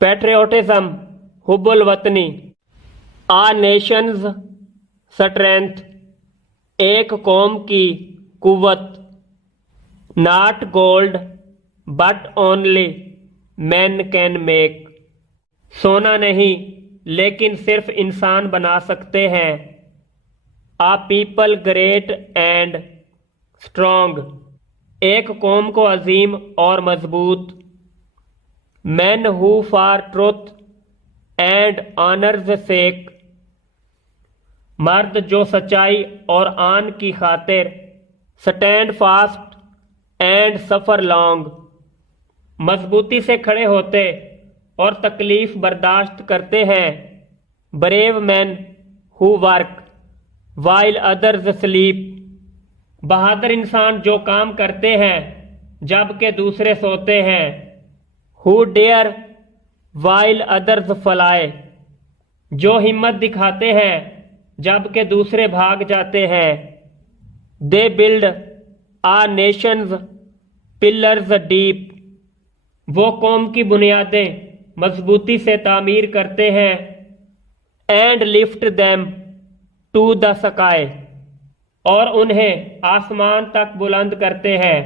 Patriotism हुब्बुल वतनी। A nation's strength एक कौम की कुव्वत। Not gold but only man can make. सोना नहीं लेकिन सिर्फ इंसान बना सकते हैं। A people great and strong एक कौम को अजीम और मजबूत। Man who for truth and honour's sake मर्द जो सच्चाई और आन की खातिर। Stand fast and suffer long मजबूती से खड़े होते और तकलीफ बर्दाश्त करते हैं। Brave man who work while others sleep बहादुर इंसान जो काम करते हैं जबकि दूसरे सोते हैं। Who dare while others fly जो हिम्मत दिखाते हैं जबकि दूसरे भाग जाते हैं। They build a nation's pillars deep वो कौम की बुनियादें मजबूती से तामीर करते हैं। And lift them to the sky और उन्हें आसमान तक बुलंद करते हैं।